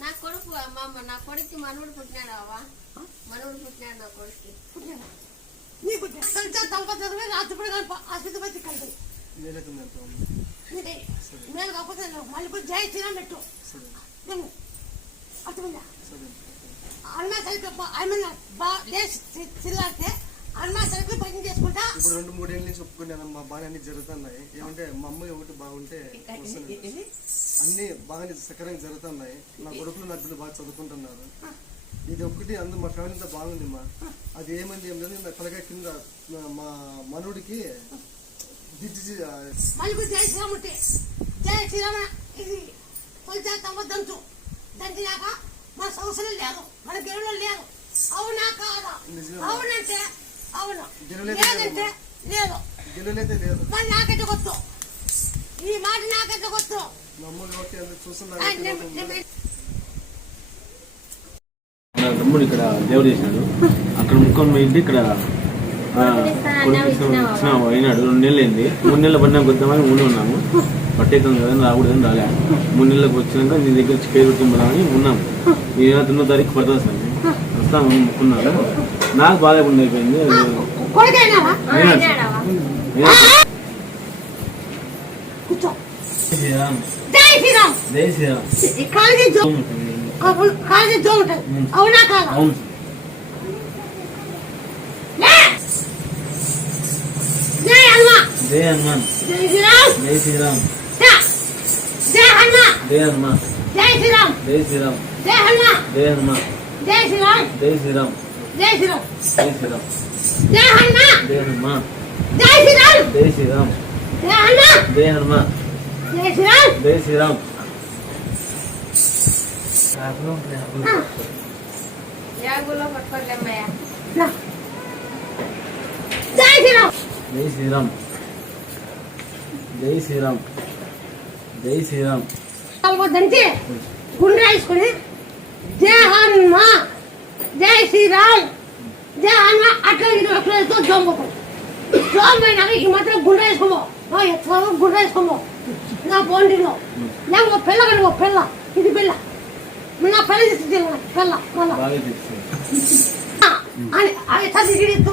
నా కొడుకు నా కొడుకు మనవుడు పుట్టినాడు మనవుడు పుట్టినాడు నా కొడుకు ఆసుపత్రి కలిపి నేను కాకపోతే మళ్ళీ జై శ్రీరామ్ పెట్టు అర్థమైందా అన్నా సరిగ్గా చిల్లాడితే అన్నా సరిగ్గా పని చేసుకుంటా. ఇప్పుడు 2-3 ఏళ్ళ నుంచి ఒప్పుకున్నాను మా బాగా అన్ని జరుగుతున్నాయి. ఏమంటే మా అమ్మాయి ఒకటి బాగుంటే అన్ని బాగా సకరంగా జరుగుతున్నాయి. నా కొడుకులు నా బిడ్డలు బాగా చదువుకుంటున్నారు. ఇది ఒక్కటి అందరూ మా ఫ్యామిలీ అంతా బాగుంది మా. అది ఏమైంది ఏం లేదు, నా తలకాయ కింద మా మనవుడికి జై శ్రీరామ్ ఉంటే జై శ్రీరామ ఇది కొలిచేస్తామో దంచు దంచినాక మన సంవత్సరం లేదు, మన గెలులో లేదు. అవునా కాదా? అవునంటే అవును, లేదంటే లేదు. మరి నాకైతే కొత్త ఈ మాట నాకైతే కొత్త. తమ్ముడు ఇక్కడ దేవుడు చేసినాడు, అక్కడ ముఖం పోయింది, ఇక్కడ అయినాడు. 2 నెలలు అయింది. 3 నెలల పడినాక వద్దామని ఉన్నాము. పట్టేద్దాం కదా రాకూడదని రాలే. 3 నెలలకు వచ్చినాక నీ దగ్గర పేరు పెట్టుకుందామని ఉన్నాము. ఈ 9వ తారీఖు పడుతుంది సార్, వస్తాము అనుకున్నాను. నాకు బాగా అయిపోయింది. జై హనుమాన్, జై శ్రీరామ్, జై హనుమాన్, జై హనుమాన్, జై శ్రీరామ్, జై శ్రీరామ్, జై హనుమాన్, జై హనుమాన్, జై శ్రీరామ్, జై శ్రీరామ్, జై శ్రీరామ్, జై శ్రీరామ్, జై హనుమాన్, జై హనుమాన్, జై శ్రీరామ్, జై శ్రీరామ్, జై హనుమాన్, జై హనుమాన్, జై శ్రీరామ్, జై శ్రీరామ్. జై శ్రీరామ్, జై శ్రీరామ్, జై శ్రీరామ్, జై శ్రీరామ్. దంచి గుండె రాసుకుని జై హనుమా, జై శ్రీరామ్, జై హనుమా అట్లా జోంబకు జోంబైనాక ఈ మాత్రం గుండె వేసుకోమో ఎట్లా గుండె వేసుకోమో నా పోండిలో లేక పిల్ల కానీ పిల్ల ఇది పిల్ల నా పిల్ల పిల్ల మళ్ళీ